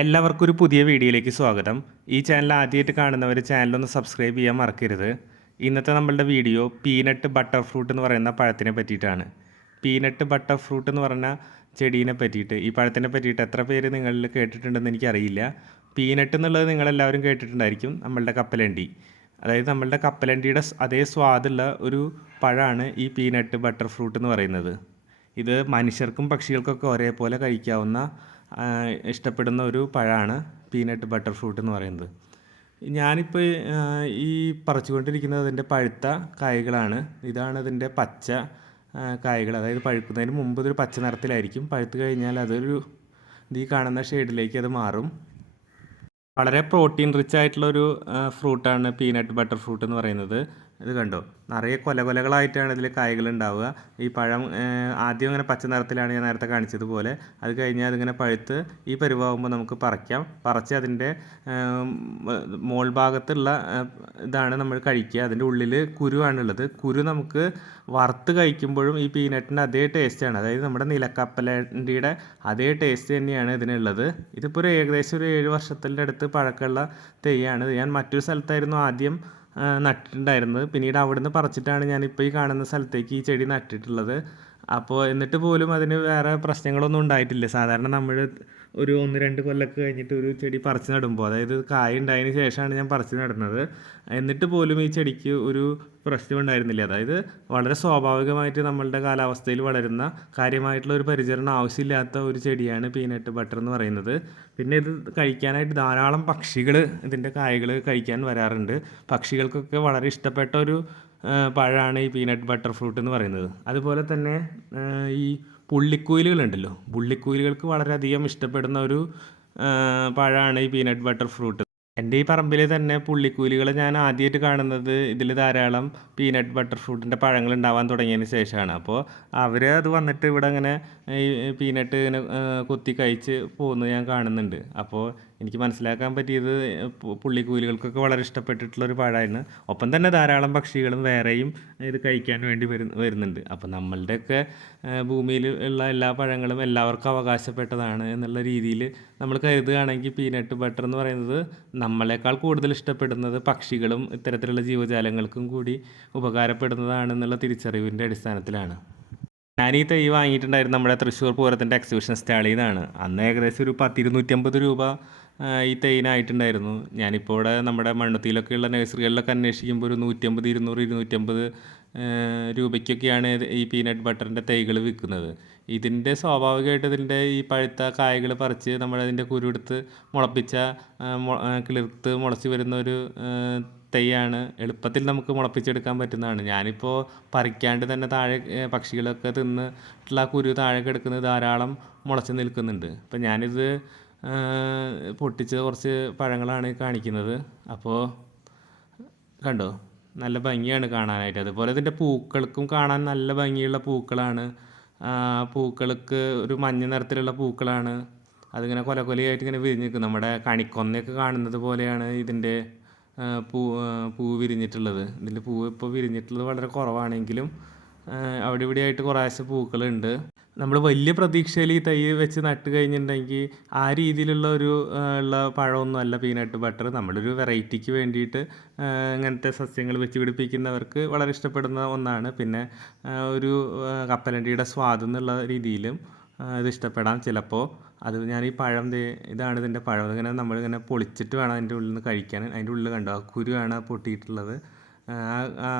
എല്ലാവർക്കും ഒരു പുതിയ വീഡിയോയിലേക്ക് സ്വാഗതം. ഈ ചാനൽ ആദ്യമായിട്ട് കാണുന്നവർ ചാനലൊന്ന് സബ്സ്ക്രൈബ് ചെയ്യാൻ മറക്കരുത്. ഇന്നത്തെ നമ്മളുടെ വീഡിയോ പീനട്ട് ബട്ടർ ഫ്രൂട്ട് എന്ന് പറയുന്ന പഴത്തിനെ പറ്റിയിട്ടാണ്. പീനട്ട് ബട്ടർ ഫ്രൂട്ട് എന്ന് പറഞ്ഞ ചെടീനെ പറ്റിയിട്ട്, ഈ പഴത്തിനെ പറ്റിയിട്ട് എത്ര പേര് നിങ്ങളിൽ കേട്ടിട്ടുണ്ടെന്ന് എനിക്കറിയില്ല. പീനട്ട് എന്നുള്ളത് നിങ്ങളെല്ലാവരും കേട്ടിട്ടുണ്ടായിരിക്കും. നമ്മളുടെ കപ്പലണ്ടി, അതായത് നമ്മളുടെ കപ്പലണ്ടിയുടെ അതേ സ്വാദുള്ള ഒരു പഴമാണ് ഈ പീനട്ട് ബട്ടർ ഫ്രൂട്ട് എന്ന് പറയുന്നത്. ഇത് മനുഷ്യർക്കും പക്ഷികൾക്കൊക്കെ ഒരേപോലെ കഴിക്കാവുന്ന ഇഷ്ടപ്പെടുന്ന ഒരു പഴമാണ് പീനട്ട് ബട്ടർ ഫ്രൂട്ട് എന്ന് പറയുന്നത്. ഞാനിപ്പോൾ ഈ പറിച്ചുകൊണ്ടിരിക്കുന്നത് അതിൻ്റെ പഴുത്ത കായ്കളാണ്. ഇതാണ് അതിൻ്റെ പച്ച കായ്കൾ. അതായത് പഴുക്കുന്നതിന് മുമ്പ് ഇതൊരു പച്ച നിറത്തിലായിരിക്കും. പഴുത്ത് കഴിഞ്ഞാൽ അതൊരു ഈ കാണുന്ന ഷെയ്ഡിലേക്ക് അത് മാറും. വളരെ പ്രോട്ടീൻ റിച്ച് ആയിട്ടുള്ളൊരു ഫ്രൂട്ടാണ് പീനട്ട് ബട്ടർ ഫ്രൂട്ട് എന്ന് പറയുന്നത്. ഇത് കണ്ടോ, നിറയെ കൊലകളായിട്ടാണ് ഇതിൽ കായ്കൾ ഉണ്ടാവുക. ഈ പഴം ആദ്യം ഇങ്ങനെ പച്ച നിറത്തിലാണ് ഞാൻ നേരത്തെ കാണിച്ചതുപോലെ. അത് കഴിഞ്ഞാൽ അതിങ്ങനെ പഴുത്ത് ഈ പരുവാകുമ്പോൾ നമുക്ക് പറിച്ച് അതിൻ്റെ മോൾ ഭാഗത്തുള്ള ഇതാണ് നമ്മൾ കഴിക്കുക. അതിൻ്റെ ഉള്ളിൽ കുരുവാണുള്ളത്. കുരു നമുക്ക് വറുത്ത് കഴിക്കുമ്പോഴും ഈ പീനട്ടിൻ്റെ അതേ ടേസ്റ്റാണ്. അതായത് നമ്മുടെ നിലക്കപ്പലണ്ടിയുടെ അതേ ടേസ്റ്റ് തന്നെയാണ് ഇതിനുള്ളത്. ഇതിപ്പോൾ ഏകദേശം ഒരു 7 വർഷത്തിൻ്റെ അടുത്ത് പഴക്കമുള്ള തെയ്യാണ്. ഞാൻ മറ്റൊരു സ്ഥലത്തായിരുന്നു ആദ്യം നട്ടിട്ടുണ്ടായിരുന്നത്. പിന്നീട് അവിടുന്ന് പറിച്ചിട്ടാണ് ഞാനിപ്പോൾ ഈ കാണുന്ന സ്ഥലത്തേക്ക് ഈ ചെടി നട്ടിട്ടുള്ളത്. അപ്പോൾ എന്നിട്ട് പോലും അതിന് വേറെ പ്രശ്നങ്ങളൊന്നും ഉണ്ടായിട്ടില്ല. സാധാരണ നമ്മൾ ഒരു 1-2 കൊല്ലമൊക്കെ കഴിഞ്ഞിട്ട് ഒരു ചെടി പറിച്ച് നടുമ്പോൾ, അതായത് കായ ഉണ്ടായതിന് ശേഷമാണ് ഞാൻ പറിച്ച് നടുന്നത്. എന്നിട്ട് പോലും ഈ ചെടിക്ക് ഒരു പ്രശ്നം ഉണ്ടായിരുന്നില്ല. അതായത് വളരെ സ്വാഭാവികമായിട്ട് നമ്മളുടെ കാലാവസ്ഥയിൽ വളരുന്ന, കാര്യമായിട്ടുള്ള ഒരു പരിചരണം ആവശ്യമില്ലാത്ത ഒരു ചെടിയാണ് പീനട്ട് ബട്ടർ എന്ന് പറയുന്നത്. പിന്നെ ഇത് കഴിക്കാനായിട്ട് ധാരാളം പക്ഷികൾ ഇതിൻ്റെ കായകൾ കഴിക്കാൻ വരാറുണ്ട്. പക്ഷികൾക്കൊക്കെ വളരെ ഇഷ്ടപ്പെട്ട ഒരു പഴമാണ് ഈ പീനട്ട് ബട്ടർ ഫ്രൂട്ട് എന്ന് പറയുന്നത്. അതുപോലെ തന്നെ ഈ പുള്ളിക്കുയിലുകളുണ്ടല്ലോ, പുള്ളിക്കുയിലുകൾക്ക് വളരെയധികം ഇഷ്ടപ്പെടുന്ന ഒരു പഴമാണ് ഈ പീനട്ട് ബട്ടർ ഫ്രൂട്ട്. എൻ്റെ ഈ പറമ്പിൽ തന്നെ പുള്ളിക്കുയിലുകളെ ഞാൻ ആദ്യമായിട്ട് കാണുന്നത് ഇതിൽ ധാരാളം പീനട്ട് ബട്ടർ ഫ്രൂട്ടിൻ്റെ പഴങ്ങൾ ഉണ്ടാവാൻ തുടങ്ങിയതിന് ശേഷമാണ്. അപ്പോൾ അവർ അത് വന്നിട്ട് ഇവിടെ അങ്ങനെ ഈ പീനട്ട് ഇങ്ങനെ കൊത്തി കഴിച്ച് പോകുന്നത് ഞാൻ കാണുന്നുണ്ട്. അപ്പോൾ എനിക്ക് മനസ്സിലാക്കാൻ പറ്റിയത് പുള്ളിക്കുയിലുകൾക്കൊക്കെ വളരെ ഇഷ്ടപ്പെട്ടിട്ടുള്ളൊരു പഴമാണ്. ഒപ്പം തന്നെ ധാരാളം പക്ഷികളും വേറെയും ഇത് കഴിക്കാൻ വേണ്ടി വരുന്നുണ്ട്. അപ്പോൾ നമ്മളുടെയൊക്കെ ഭൂമിയിൽ ഉള്ള എല്ലാ പഴങ്ങളും എല്ലാവർക്കും അവകാശപ്പെട്ടതാണ് എന്നുള്ള രീതിയിൽ നമ്മൾ കരുതുകയാണെങ്കിൽ പീനട്ട് ബട്ടർ എന്ന് പറയുന്നത് നമ്മളെക്കാൾ കൂടുതൽ ഇഷ്ടപ്പെടുന്നത് പക്ഷികളും ഇത്തരത്തിലുള്ള ജീവജാലങ്ങൾക്കും കൂടി ഉപകാരപ്പെടുന്നതാണെന്നുള്ള തിരിച്ചറിവിൻ്റെ അടിസ്ഥാനത്തിലാണ്. ഞാൻ ഈ തൈ വാങ്ങിയിട്ടുണ്ടായിരുന്നു നമ്മുടെ തൃശ്ശൂർ പൂരത്തിൻ്റെ എക്സിബിഷൻ സ്റ്റാളിൽ നിന്നാണ്. അന്ന് ഏകദേശം ഒരു 10-250 രൂപ ഈ തൈനായിട്ടുണ്ടായിരുന്നു. ഞാനിപ്പോൾ ഇവിടെ നമ്മുടെ മണ്ണുത്തിയിലൊക്കെയുള്ള നഴ്സറികളിലൊക്കെ അന്വേഷിക്കുമ്പോൾ ഒരു 150, 200, 250 രൂപയ്ക്കൊക്കെയാണ് ഈ പീനട്ട് ബട്ടറിൻ്റെ തൈകൾ വിൽക്കുന്നത്. ഇതിൻ്റെ സ്വാഭാവികമായിട്ട് ഇതിൻ്റെ ഈ പഴുത്ത കായകൾ പറിച്ച് നമ്മളതിൻ്റെ കുരുവെടുത്ത് മുളപ്പിച്ച കിളിർത്ത് മുളച്ച് വരുന്ന ഒരു തൈയാണ്. എളുപ്പത്തിൽ നമുക്ക് മുളപ്പിച്ചെടുക്കാൻ പറ്റുന്നതാണ്. ഞാനിപ്പോൾ പറിക്കാണ്ട് തന്നെ താഴെ പക്ഷികളൊക്കെ തിന്നിട്ടുള്ള കുരു താഴെ കിടക്കുന്നത് ധാരാളം മുളച്ച് നിൽക്കുന്നുണ്ട്. അപ്പം ഞാനിത് പൊട്ടിച്ച് കുറച്ച് പഴങ്ങളാണ് കാണിക്കുന്നത്. അപ്പോൾ കണ്ടോ, നല്ല ഭംഗിയാണ് കാണാനായിട്ട്. അതുപോലെ ഇതിൻ്റെ പൂക്കൾക്കും കാണാൻ നല്ല ഭംഗിയുള്ള പൂക്കളാണ്. പൂക്കൾക്ക് ഒരു മഞ്ഞ നിറത്തിലുള്ള പൂക്കളാണ്. അതിങ്ങനെ കൊലയായിട്ട് ഇങ്ങനെ വിരിഞ്ഞ് നിൽക്കും. നമ്മുടെ കണിക്കൊന്നയൊക്കെ കാണുന്നത് പോലെയാണ് ഇതിൻ്റെ പൂ വിരിഞ്ഞിട്ടുള്ളത്. ഇതിൻ്റെ പൂവ് ഇപ്പോൾ വിരിഞ്ഞിട്ടുള്ളത് വളരെ കുറവാണെങ്കിലും അവിടെ ഇവിടെയായിട്ട് കുറേശ്ശെ പൂക്കളുണ്ട്. നമ്മൾ വലിയ പ്രതീക്ഷയിൽ ഈ തൈ വെച്ച് നട്ട് കഴിഞ്ഞിട്ടുണ്ടെങ്കിൽ ആ രീതിയിലുള്ള ഉള്ള പഴമൊന്നും അല്ല പീനട്ട് ബട്ടർ. നമ്മളൊരു വെറൈറ്റിക്ക് വേണ്ടിയിട്ട് ഇങ്ങനത്തെ സസ്യങ്ങൾ വെച്ച് പിടിപ്പിക്കുന്നവർക്ക് വളരെ ഇഷ്ടപ്പെടുന്ന ഒന്നാണ്. പിന്നെ ഒരു കപ്പലണ്ടിയുടെ സ്വാദ് എന്നുള്ള രീതിയിലും ഇത് ഇഷ്ടപ്പെടാം ചിലപ്പോൾ. അത് ഞാൻ ഈ പഴം ഇതാണ് ഇതിൻ്റെ പഴം. ഇതിങ്ങനെ നമ്മളിങ്ങനെ പൊളിച്ചിട്ട് വേണം അതിൻ്റെ ഉള്ളിൽ നിന്ന് കഴിക്കാൻ. അതിൻ്റെ ഉള്ളിൽ കണ്ടോ, ആ കുരുവാണ് പൊട്ടിയിട്ടുള്ളത്. ആ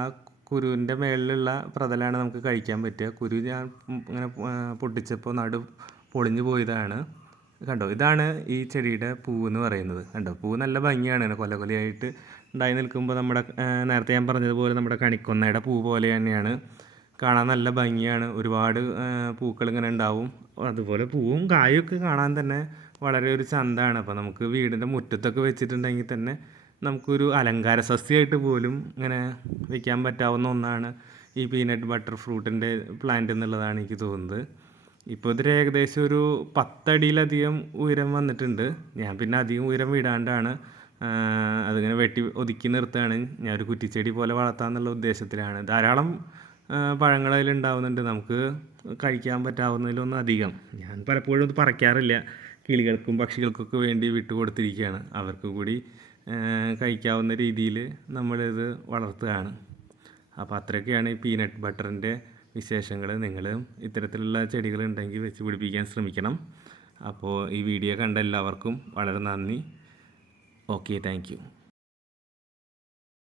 കുരുവിൻ്റെ മേളിലുള്ള പ്രതലാണ് നമുക്ക് കഴിക്കാൻ പറ്റുക. കുരു ഞാൻ ഇങ്ങനെ പൊട്ടിച്ചപ്പോൾ പൊളിഞ്ഞു പോയതാണ്. കണ്ടോ, ഇതാണ് ഈ ചെടിയുടെ പൂവ് എന്ന് പറയുന്നത്. കണ്ടോ, പൂവ് നല്ല ഭംഗിയാണ്. ഇങ്ങനെ കൊലയായിട്ട് ഉണ്ടായി നിൽക്കുമ്പോൾ നമ്മുടെ നേരത്തെ ഞാൻ പറഞ്ഞതുപോലെ നമ്മുടെ കണിക്കൊന്നയുടെ പൂ പോലെ തന്നെയാണ് കാണാൻ. നല്ല ഭംഗിയാണ്. ഒരുപാട് പൂക്കൾ ഇങ്ങനെ ഉണ്ടാവും. അതുപോലെ പൂവും കായൊക്കെ കാണാൻ തന്നെ വളരെ ഒരു ചന്തമാണ്. അപ്പോൾ നമുക്ക് വീടിൻ്റെ മുറ്റത്തൊക്കെ വെച്ചിട്ടുണ്ടെങ്കിൽ തന്നെ നമുക്കൊരു അലങ്കാര സസ്യമായിട്ട് പോലും ഇങ്ങനെ വയ്ക്കാൻ പറ്റാവുന്ന ഒന്നാണ് ഈ പീനട്ട് ബട്ടർ ഫ്രൂട്ടിൻ്റെ പ്ലാന്റ് എന്നുള്ളതാണ് എനിക്ക് തോന്നുന്നത്. ഇപ്പോൾ ഇതിൽ ഏകദേശം ഒരു 10 അടിയിലധികം ഉയരം വന്നിട്ടുണ്ട്. ഞാൻ പിന്നെ അധികം ഉയരം വിടാണ്ടാണ് അതിങ്ങനെ ഒതുക്കി നിർത്തുകയാണ്. ഞാൻ ഒരു കുറ്റിച്ചെടി പോലെ വളർത്താമെന്നുള്ള ഉദ്ദേശത്തിലാണ്. ധാരാളം പഴങ്ങൾ അതിലുണ്ടാവുന്നുണ്ട്. നമുക്ക് കഴിക്കാൻ പറ്റാവുന്നതിലൊന്നും അധികം. ഞാൻ പലപ്പോഴും ഇത് പറിക്കാറില്ല. കിളികൾക്കും പക്ഷികൾക്കൊക്കെ വേണ്ടി വിട്ടുകൊടുത്തിരിക്കുകയാണ്. അവർക്ക് കൂടി കഴിക്കാവുന്ന രീതിയിൽ നമ്മളിത് വളർത്തുകയാണ്. അപ്പോൾ അത്രയൊക്കെയാണ് ഈ പീനട്ട് ബട്ടറിൻ്റെ വിശേഷങ്ങൾ. നിങ്ങൾ ഇത്തരത്തിലുള്ള ചെടികളുണ്ടെങ്കിൽ വെച്ച് പിടിപ്പിക്കാൻ ശ്രമിക്കണം. അപ്പോൾ ഈ വീഡിയോ കണ്ട എല്ലാവർക്കും വളരെ നന്ദി. Okay, thank you.